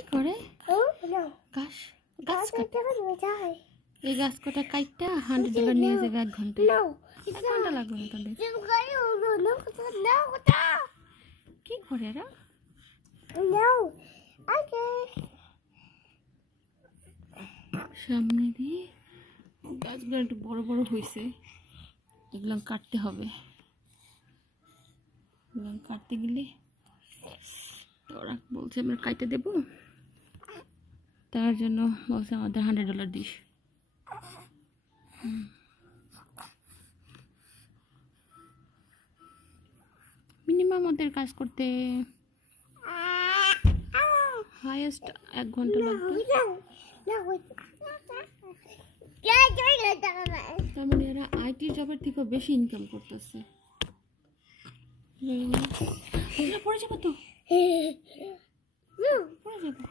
কি করে গাছ গাছ এই গাছ কটা কাইটটা $100 নিয়ে যাবে 1 ঘন্টা 1 ঘন্টা লাগবে না তাদের কি করে এরা সামনে দিয়ে গাছগুলো একটু বড় বড় হয়েছে এগুলো কাটতে হবে কাটতে গেলে ওরা বলছে আমরা কাটতে দেবো তার জন্য বলছে আমাদের $100 দিস মিনিমাম ওদের কাজ করতে হাইয়েস্ট 1 ঘন্টা লাগবে তার মানে এরা আইটি জবের থেকে বেশি ইনকাম করতেছে পড়ে যাবো তো পড়ে যাবো